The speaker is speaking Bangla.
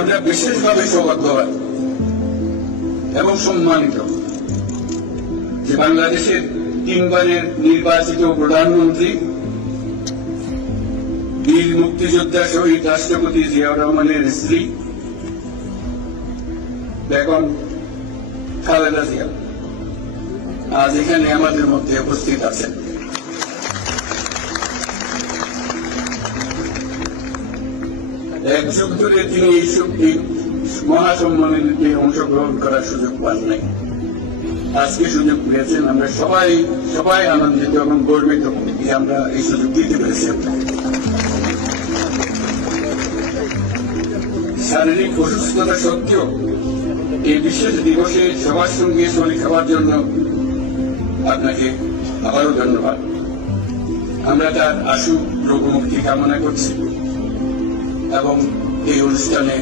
আমরা বিশেষভাবে সৌভাগ্যবান এবং সম্মানিত যে বাংলাদেশের 3 বারের নির্বাচিত প্রধানমন্ত্রী বীর মুক্তিযোদ্ধা শহীদ রাষ্ট্রপতি জিয়াউর রহমানের স্ত্রী বেগম খালেদা জিয়া আজ এখানে আমাদের মধ্যে উপস্থিত আছেন। এক যুগ ধরে তিনি এই মহাসম্মেলনে অংশগ্রহণ করার সুযোগ পান নাই, আজকে সুযোগ পেয়েছেন। আমরা সবাই আনন্দিত এবং গর্বিত যে আমরা এই সুযোগ দিতে পেরেছি। শারীরিক অসুস্থতা সত্ত্বেও এই বিশেষ দিবসে সবার সঙ্গে শরীর খাওয়ার জন্য আপনাকে আবারও ধন্যবাদ। আমরা তার আশু রোগমুক্তি কামনা করছি এবং এই অনুষ্ঠানে